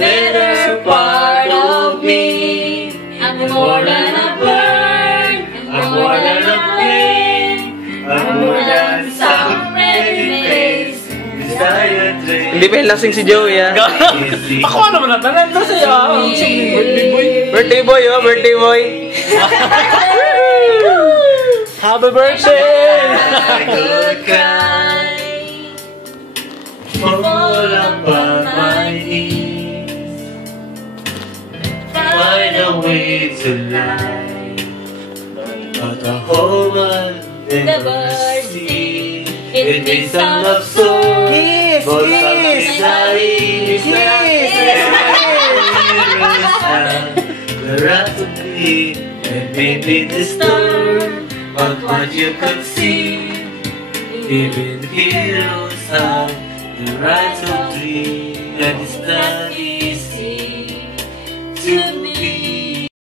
better part of me. I'm more than a bird, I'm more than a plane, I'm more than some pretty face. Hindi pa yung lasing si Joey, ah. Ako naman ang tanan to sa'yo. Birthday boy. Birthday boy, oh. Birthday boy. Happy birthday! I could cry, fall upon my knees, find a way to lie, but the whole world never see. It makes some love sore, but some is naive. The wrath of me and maybe disturb, but what you could see, even heroes have the right to dream, and it's done.